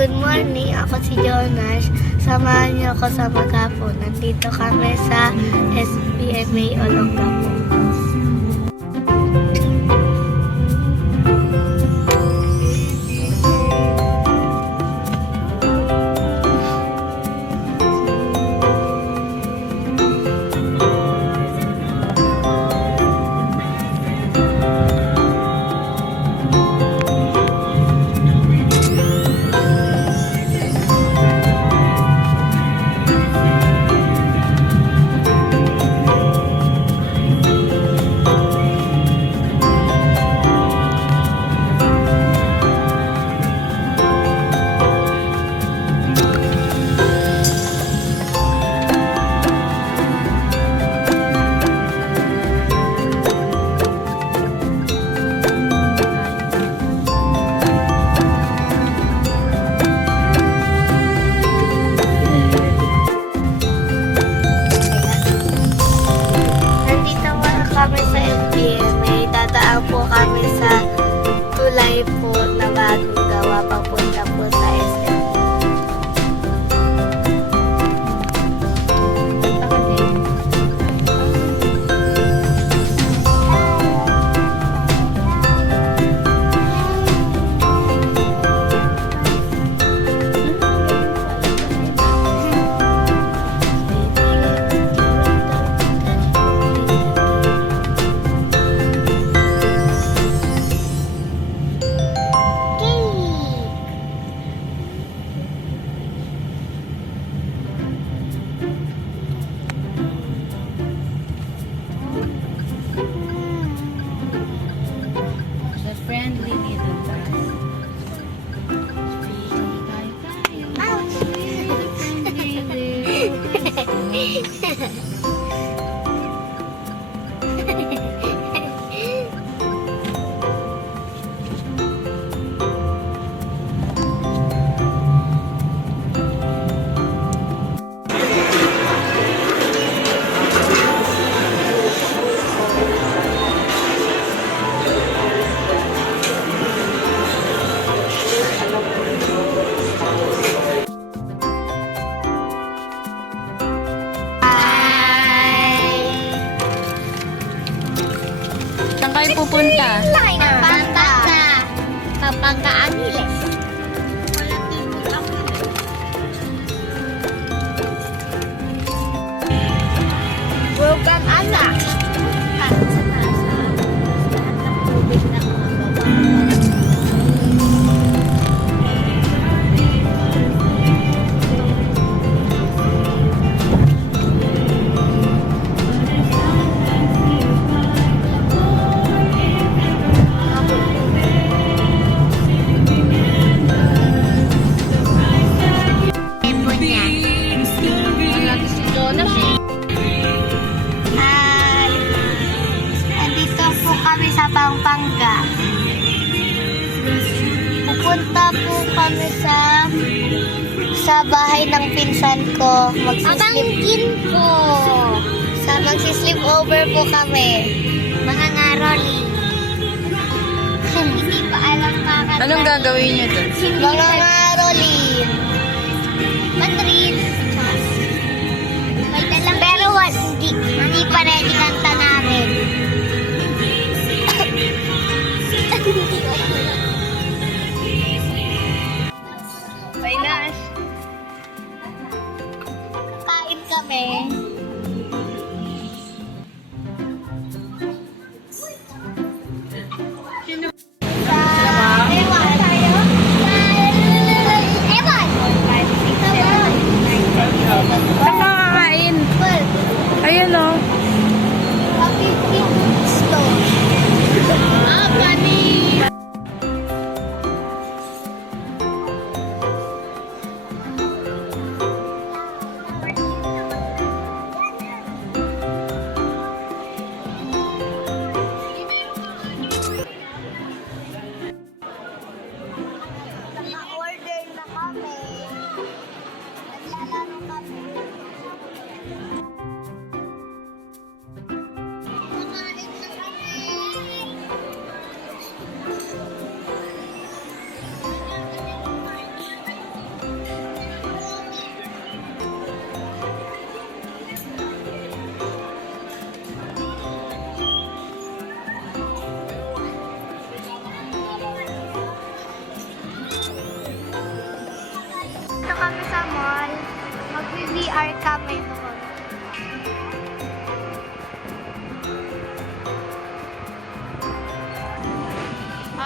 Good morning, ako si Jonas. Samahan niyo ako sa maghapon. Nandito kami sa SBMA Olongapo. Kami sa FBMA, dadaan po kami sa tulay po na bagong gawa papunta po sa SM. The friendly little bus. Saan kayo pupunta? Pampanga. Pampanga Angeles. Welcome, anak. Nandito po kami sa Pampanga. Pupunta po kami sa bahay ng pinsan ko. Magsisleep over po kami. Mga ngaroli. Hindi pa alam kakanta. Anong gagawin niyo doon? Mga ngaroli. Madrid. Pero hindi pa ready kanta namin. Painas. Kain kami. Ewan. Saan makakain? Ayun o.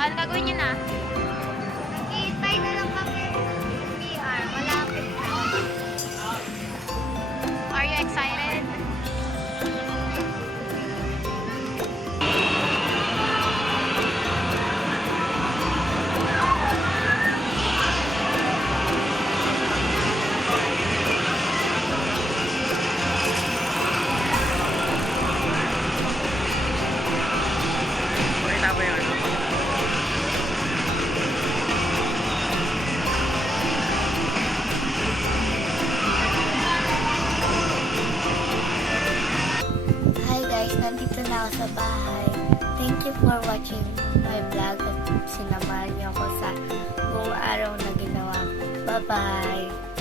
ano gagawin niyo na? Nakitay na lang kami sa PR. Malapit na. Are you excited? Pakita mo yun. Hi guys, nandito na ako sa bahay. Thank you for watching my vlog at sinamahan niyo ako sa buong araw na ginawa ko. Bye-bye!